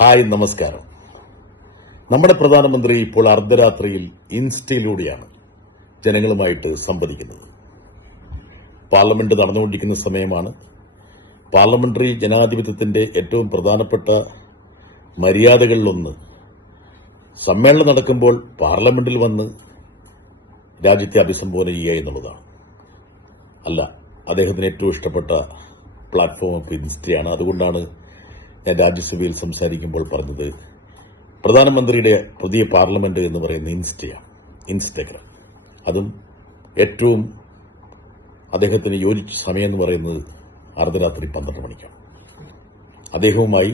Hi, നമസ്കാരം. നമ്മുടെ പ്രധാനമന്ത്രി ഇപ്പോൾ അർദ്ധരാത്രിയിൽ ഇൻസ്റ്റയിലൂടെയാണ് ജനങ്ങളുമായിട്ട് സംവദിക്കുന്നത്. പാർലമെന്റ് നടന്നുകൊണ്ടിരിക്കുന്ന സമയമാണ്. പാർലമെന്ററി ജനാധിപത്യത്തിന്റെ ഏറ്റവും പ്രധാനപ്പെട്ട മര്യാദകളിലൊന്ന് സമ്മേളനം നടക്കുമ്പോൾ പാർലമെന്റിൽ വന്ന് രാജ്യത്തെ അഭിസംബോധന ചെയ്യുക എന്നുള്ളതാണ്. അല്ല, അദ്ദേഹത്തിന് ഏറ്റവും ഇഷ്ടപ്പെട്ട പ്ലാറ്റ്ഫോം ഇൻസ്റ്റയാണ്. അതുകൊണ്ടാണ് ഞാൻ രാജ്യസഭയിൽ സംസാരിക്കുമ്പോൾ പറഞ്ഞത് പ്രധാനമന്ത്രിയുടെ പുതിയ പാർലമെന്റ് എന്ന് പറയുന്ന ഇൻസ്റ്റഗ്രാം. അതും ഏറ്റവും അദ്ദേഹത്തിന് യോജിച്ച സമയം എന്ന് പറയുന്നത് അർദ്ധരാത്രി 12 മണിക്കാണ്. അദ്ദേഹവുമായി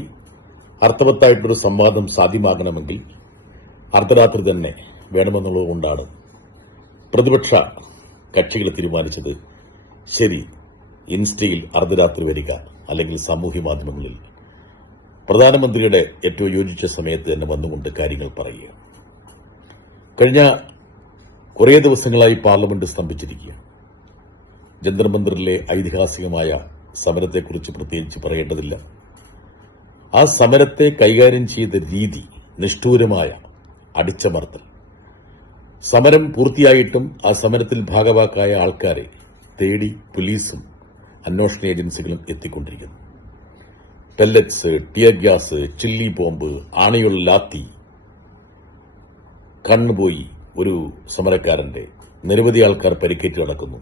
അർത്ഥവത്തായിട്ടൊരു സംവാദം സാധ്യമാകണമെങ്കിൽ അർദ്ധരാത്രി തന്നെ വേണമെന്നുള്ളതുകൊണ്ടാണ് പ്രതിപക്ഷ കക്ഷികൾ തീരുമാനിച്ചത്. ശരി, ഇൻസ്റ്റയിൽ അർദ്ധരാത്രി വരിക, അല്ലെങ്കിൽ സാമൂഹ്യ മാധ്യമങ്ങളിൽ പ്രധാനമന്ത്രിയുടെ ഏറ്റവും യോജിച്ച സമയത്ത് തന്നെ വന്നുകൊണ്ട് കാര്യങ്ങൾ പറയുക. കഴിഞ്ഞ കുറേ ദിവസങ്ങളായി പാർലമെന്റ് സ്തംഭിച്ചിരിക്കുകയാണ്. ജന്തർ മന്ദിറിലെ ഐതിഹാസികമായ സമരത്തെക്കുറിച്ച് പ്രത്യേകിച്ച് പറയേണ്ടതില്ല. ആ സമരത്തെ കൈകാര്യം ചെയ്ത രീതി നിഷ്ഠൂരമായ അടിച്ചമർത്തൽ. സമരം പൂർത്തിയായിട്ടും ആ സമരത്തിൽ ഭാഗവാക്കായ ആൾക്കാരെ തേടി പോലീസും അന്വേഷണ ഏജൻസികളും എത്തിക്കൊണ്ടിരിക്കുന്നു. Pellets, tear gas, chilli bomb, ആണിയുള്ള ലാത്തി, കണ്ണുപോയി ഒരു സമരക്കാരന്റെ, നിരവധി ആൾക്കാർ പരിക്കേറ്റ് നടക്കുന്നു.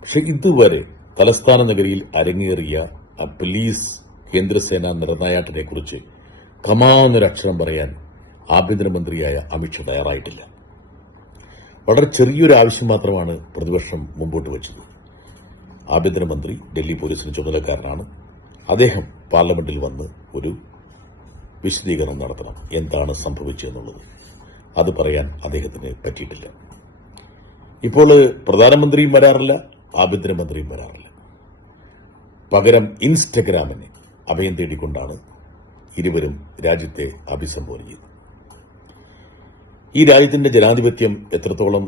പക്ഷെ ഇതുവരെ തലസ്ഥാന നഗരിയിൽ അരങ്ങേറിയ ആ പോലീസ് കേന്ദ്രസേന നിറനായാട്ടിനെ കുറിച്ച് കമാന്നൊരക്ഷരം പറയാൻ ആഭ്യന്തരമന്ത്രിയായ അമിത്ഷാ തയ്യാറായിട്ടില്ല. വളരെ ചെറിയൊരു ആവശ്യം മാത്രമാണ് പ്രതിപക്ഷം മുമ്പോട്ട് വച്ചത്. ആഭ്യന്തരമന്ത്രി ഡൽഹി പോലീസിന് ചുമതലക്കാരനാണ്. അദ്ദേഹം പാർലമെന്റിൽ വന്ന് ഒരു വിശദീകരണം നടത്തണം, എന്താണ് സംഭവിച്ചതെന്നുള്ളത്. അത് പറയാൻ അദ്ദേഹത്തിന് പറ്റിയിട്ടില്ല. ഇപ്പോൾ പ്രധാനമന്ത്രിയും വരാറില്ല, ആഭ്യന്തരമന്ത്രിയും വരാറില്ല. പകരം ഇൻസ്റ്റഗ്രാമിനെ അഭയം തേടിക്കൊണ്ടാണ് ഇരുവരും രാജ്യത്തെ അഭിസംബോധന ചെയ്തത്. ഈ രാജ്യത്തിന്റെ ജനാധിപത്യം എത്രത്തോളം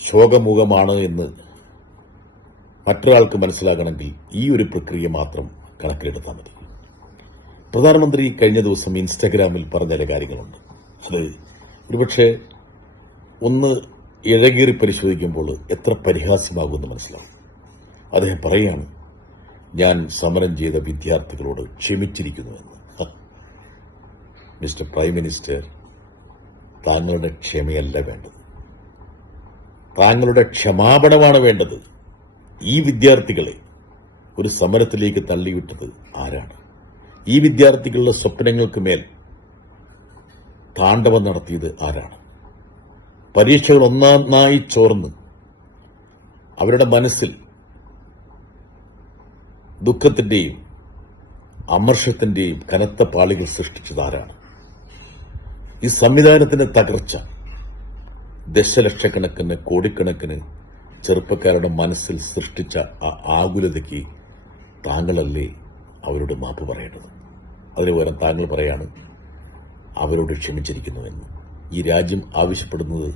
ശോകമുഖമാണ് എന്ന് മറ്റൊരാൾക്ക് മനസ്സിലാകണമെങ്കിൽ ഈ ഒരു പ്രക്രിയ മാത്രം കണക്കിലെടുത്താൽ മതി. പ്രധാനമന്ത്രി കഴിഞ്ഞ ദിവസം ഇൻസ്റ്റഗ്രാമിൽ പറഞ്ഞ ചില കാര്യങ്ങളുണ്ട്. അത് ഒരുപക്ഷെ ഒന്ന് ഇഴകീറി പരിശോധിക്കുമ്പോൾ എത്ര പരിഹാസ്യമാകുമെന്ന് മനസ്സിലാവും. അദ്ദേഹം പറയുകയാണ്, ഞാൻ സമരം ചെയ്ത വിദ്യാർത്ഥികളോട് ക്ഷമിച്ചിരിക്കുന്നുവെന്ന്. മിസ്റ്റർ പ്രൈം മിനിസ്റ്റർ, താങ്കളുടെ ക്ഷമയല്ല വേണ്ടത്, താങ്കളുടെ ക്ഷമാപണമാണ് വേണ്ടത്. ഈ വിദ്യാർത്ഥികളെ ഒരു സമരത്തിലേക്ക് തള്ളിവിട്ടത് ആരാണ്? ഈ വിദ്യാർത്ഥികളുടെ സ്വപ്നങ്ങൾക്ക് മേൽ താണ്ഡവം നടത്തിയത് ആരാണ്? പരീക്ഷകൾ ഒന്നായി ചോർന്ന് അവരുടെ മനസ്സിൽ ദുഃഖത്തിന്റെയും അമർഷത്തിന്റെയും കനത്ത പാളികൾ സൃഷ്ടിച്ചത് ആരാണ്? ഈ സംവിധാനത്തിന്റെ തകർച്ച ദശലക്ഷക്കണക്കിന് കോടിക്കണക്കിന് ചെറുപ്പക്കാരുടെ മനസ്സിൽ സൃഷ്ടിച്ച ആ ആകുലതയ്ക്ക് താങ്കളല്ലേ അവരോട് മാപ്പ് പറയേണ്ടത്? അതിന് പകരം താങ്കൾ പറയാണ് അവരോട് ക്ഷമിച്ചിരിക്കുന്നുവെന്ന്. ഈ രാജ്യം ആവശ്യപ്പെടുന്നത്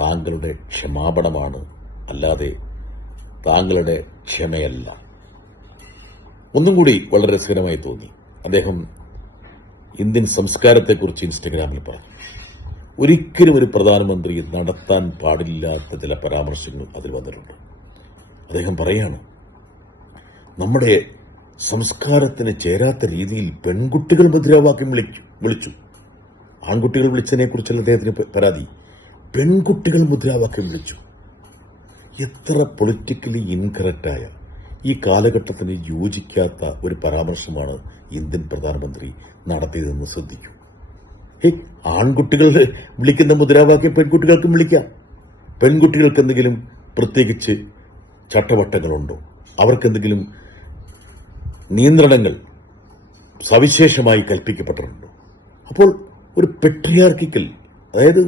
താങ്കളുടെ ക്ഷമാപണമാണ്, അല്ലാതെ താങ്കളുടെ ക്ഷമയല്ല. ഒന്നും കൂടി വളരെ രസകരമായി തോന്നി. അദ്ദേഹം ഇന്ത്യൻ സംസ്കാരത്തെക്കുറിച്ച് ഇൻസ്റ്റഗ്രാമിൽ പറഞ്ഞു. ഒരിക്കലും ഒരു പ്രധാനമന്ത്രി നടത്താൻ പാടില്ലാത്ത ചില പരാമർശങ്ങൾ അതിൽ വന്നിട്ടുണ്ട്. അദ്ദേഹം പറയാണ്, നമ്മുടെ സംസ്കാരത്തിന് ചേരാത്ത രീതിയിൽ പെൺകുട്ടികൾ മുദ്രാവാക്യം വിളിച്ചു. ആൺകുട്ടികൾ വിളിച്ചതിനെ കുറിച്ചുള്ള അദ്ദേഹത്തിന് പരാതി. പെൺകുട്ടികൾ മുദ്രാവാക്യം വിളിച്ചു. എത്ര പൊളിറ്റിക്കലി ഇൻകറക്റ്റായ, ഈ കാലഘട്ടത്തിന് യോജിക്കാത്ത ഒരു പരാമർശമാണ് ഇന്ത്യൻ പ്രധാനമന്ത്രി നടത്തിയതെന്ന് ശ്രദ്ധിക്കൂ. ആൺകുട്ടികൾ വിളിക്കുന്ന മുദ്രാവാക്യം പെൺകുട്ടികൾക്കും വിളിക്കാം. പെൺകുട്ടികൾക്ക് എന്തെങ്കിലും പ്രത്യേകിച്ച് ചട്ടവട്ടങ്ങളുണ്ടോ? അവർക്കെന്തെങ്കിലും നിയന്ത്രണങ്ങൾ സവിശേഷമായി കൽപ്പിക്കപ്പെട്ടിട്ടുണ്ടോ? അപ്പോൾ ഒരു പെട്രിയാർക്കിക്കൽ, അതായത്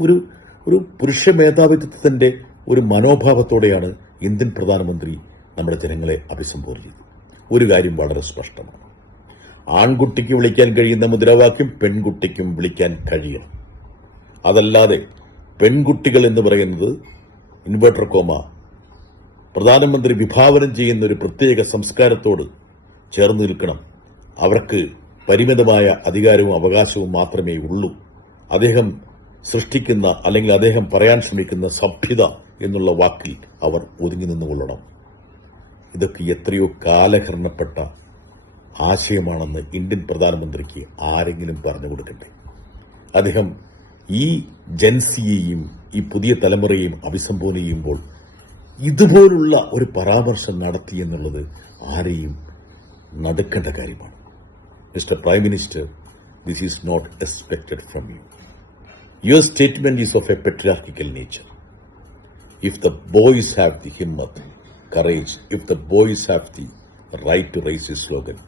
ഒരു പുരുഷ മേധാവിത്വത്തിന്റെ ഒരു മനോഭാവത്തോടെയാണ് ഇന്ത്യൻ പ്രധാനമന്ത്രി നമ്മുടെ ജനങ്ങളെ അഭിസംബോധന ചെയ്തത്. ഒരു കാര്യം വളരെ സ്പഷ്ടമാണ്, ആൺകുട്ടിക്ക് വിളിക്കാൻ കഴിയുന്ന മുദ്രാവാക്യം പെൺകുട്ടിക്കും വിളിക്കാൻ കഴിയണം. അതല്ലാതെ പെൺകുട്ടികൾ എന്ന് പറയുന്നത് ഇൻവെർട്ടർ കോമ പ്രധാനമന്ത്രി വിഭാവനം ചെയ്യുന്ന ഒരു പ്രത്യേക സംസ്കാരത്തോട് ചേർന്ന് നിൽക്കണം. അവർക്ക് പരിമിതമായ അധികാരവും അവകാശവും മാത്രമേ ഉള്ളൂ. അദ്ദേഹം സൃഷ്ടിക്കുന്ന അല്ലെങ്കിൽ അദ്ദേഹം പറയാൻ ശ്രമിക്കുന്ന സഭ്യത എന്നുള്ള വാക്കിൽ അവർ ഒതുങ്ങി നിന്നുകൊള്ളണം. ഇതൊക്കെ എത്രയോ കാലഹരണപ്പെട്ട ആശയമാണെന്ന് ഇന്ത്യൻ പ്രധാനമന്ത്രിക്ക് ആരെങ്കിലും പറഞ്ഞു കൊടുക്കട്ടെ. അദ്ദേഹം ഈ ജൻസിയെയും ഈ പുതിയ തലമുറയെയും അഭിസംബോധന ചെയ്യുമ്പോൾ ഇതുപോലുള്ള ഒരു പരാമർശം നടത്തി എന്നുള്ളത് ആരെയും നടുക്കേണ്ട കാര്യമാണ്. Mister prime minister, this is not expected from you. Your statement is of a patriarchal nature. If the boys have the himmat, courage, if the boys have the right to raise a slogan,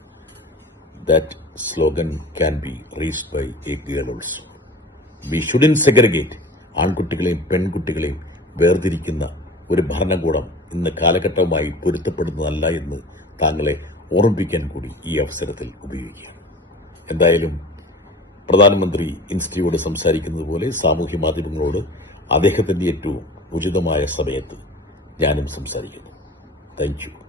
that slogan can be raised by a girl also. We shouldn't segregate. ആൺകുട്ടികളെയും പെൺകുട്ടികളെയും വേർതിരിക്കുന്ന ഒരു ഭരണകൂടം ഇന്ന് കാലഘട്ടവുമായി പൊരുത്തപ്പെടുന്നതല്ല എന്ന് താങ്കളെ ഓർമ്മിപ്പിക്കാൻ കൂടി ഈ അവസരത്തിൽ ഉപയോഗിക്കുകയാണ്. എന്തായാലും പ്രധാനമന്ത്രി ഇൻസ്റ്റിറ്റ്യൂട്ട് സംസാരിക്കുന്നത് പോലെ സാമൂഹ്യ മാധ്യമങ്ങളോട് അദ്ദേഹത്തിന്റെ ഏറ്റവും ഉചിതമായ സമയത്ത് ഞാനും സംസാരിക്കുന്നു. Thank you.